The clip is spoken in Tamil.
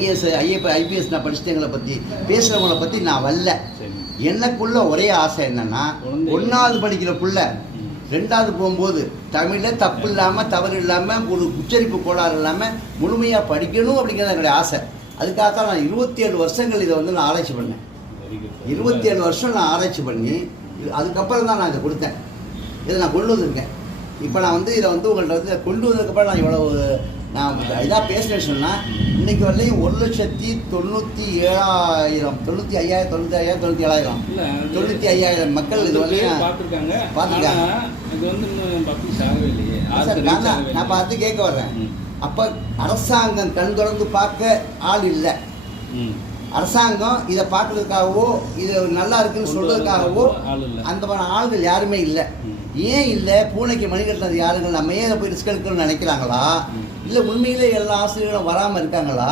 ஐபிஎஸ் நான் படிச்சுட்டவங்களை பற்றி பேசுகிறவங்களை பற்றி நான் வரல. எனக்குள்ள ஒரே ஆசை என்னன்னா, 1வது படிக்கிற புள்ள 2வது போகும்போது தமிழில் தப்பு இல்லாமல் தவறு இல்லாமல் ஒரு உச்சரிப்பு கோளாறு இல்லாமல் முழுமையாக படிக்கணும் அப்படிங்கிறது என்னுடைய ஆசை. அதுக்காக தான் நான் 27 வருஷங்கள் இதை வந்து நான் ஆராய்ச்சி பண்ணேன். 27 வருஷம் நான் ஆராய்ச்சி பண்ணி அதுக்கப்புறம் தான் நான் இதை கொடுத்தேன். இதை நான் கொண்டு வந்திருக்கேன். இப்போ நான் வந்து இதை வந்து உங்கள்கிட்ட வந்து கொண்டு வந்ததுக்கப்புறம் நான் இவ்வளோ நான் இதாக பேசுகிறேன்னு சொன்னால், இன்றைக்கி வரலையும் 1,97,000 95,000 மக்கள் இது வரலையும் பார்த்துருக்காங்க. நான் பார்த்து கேட்க வர்றேன். அப்போ அரசாங்கம் கண் திறந்து பார்க்க ஆள் இல்லை. அரசாங்கம் இதை பார்க்கறதுக்காகவோ இது நல்லா இருக்குன்னு சொல்றதுக்காகவோ அந்த ஆளுகள் யாருமே இல்லை. ஏன் இல்லை? பூனைக்கு மணி கட்டினது யாருங்கள்? நம்ம ஏன் போய் ரிஸ்க் எடுக்கணும்னு நினைக்கிறாங்களா? இல்லை உண்மையிலே எல்லா ஆசிரியர்களும் வராமல் இருக்காங்களா?